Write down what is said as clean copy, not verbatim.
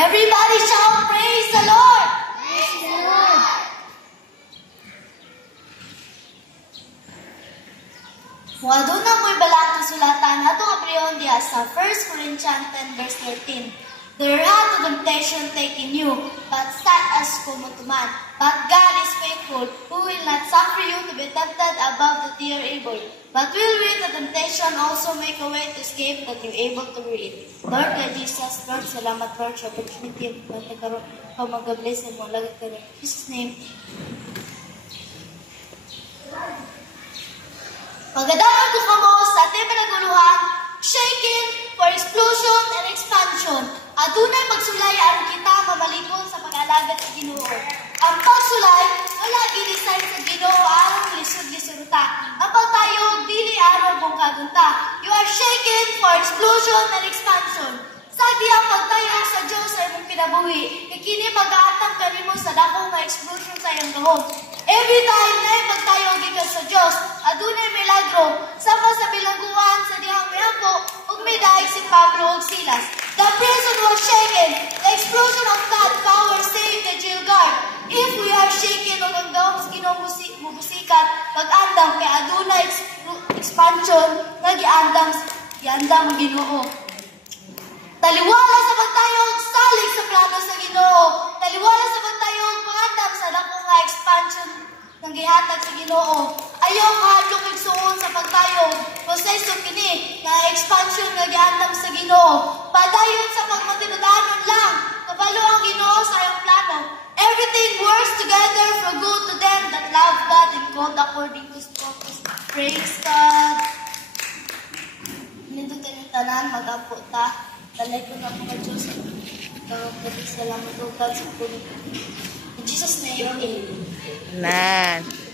Everybody shout, praise the Lord! Praise the Lord! Muaduna mo'y balang kasulatan ato nga priyon diha sa 1 Corinthians 10 verse 13. There hath no temptation taken you, but such as common. But God is faithful, who will not suffer you to be tempted above that you are able, but will with the temptation also make a way to escape that you are able to bear it. Lord God Jesus, Lord, salamat Lord sa opportunity of magkakaroon ka mag-bless ng mga lagay ka rin. In Jesus' name. Pagkadaman ko kamo sa ating pinaguluhan, shaking for explosion and expansion. Adunay pagsulay aron kita mamalikon sa pag-alagad sa Ginoo. Ang pagsulay wala gidesign sa Ginoo aron lisod-lisodta. Ang pagtayog dili aron bungkagunta. You are shaken for explosion and expansion. Sa diyang pagtayog sa Dios ay mong kinabuhi, kini mag-aatang kanimo sa dakong nga explosion sa iyang gahom. Every time na pagtayog gikan sa Dios, adunay milagro. Sama sa bilangguan sa dihang mihampo, ug may daig si Pablo ug Silas. The prison was shaken. The explosion of God's power saved the jail guard. If we are shaken o ang gawang sa Ginoo mubusikat, pag-andam kay adunay expansion nga giandam ang Ginoo. Taliwala sa pagtayog, salig sa plano sa Ginoo. Taliwala sa pagtayog, pangandam sa dakong nga expansion ng gihatag sa Ginoo. Ayaw kahadlok igsuon sa pagtayog, proseso kini nga expansion nga gihandam sa Ginoo. Padayon sa pagmatinudanon lang, kabalo ang Ginoo sa iyang plano. Everything works together for good to them that love God and called according to His purpose. Praise God. Nindot ang tanan, mag-ampo ta. Talay ko na mga Diyos. Salamat o God sa puno. In Jesus' name, amen. Amen.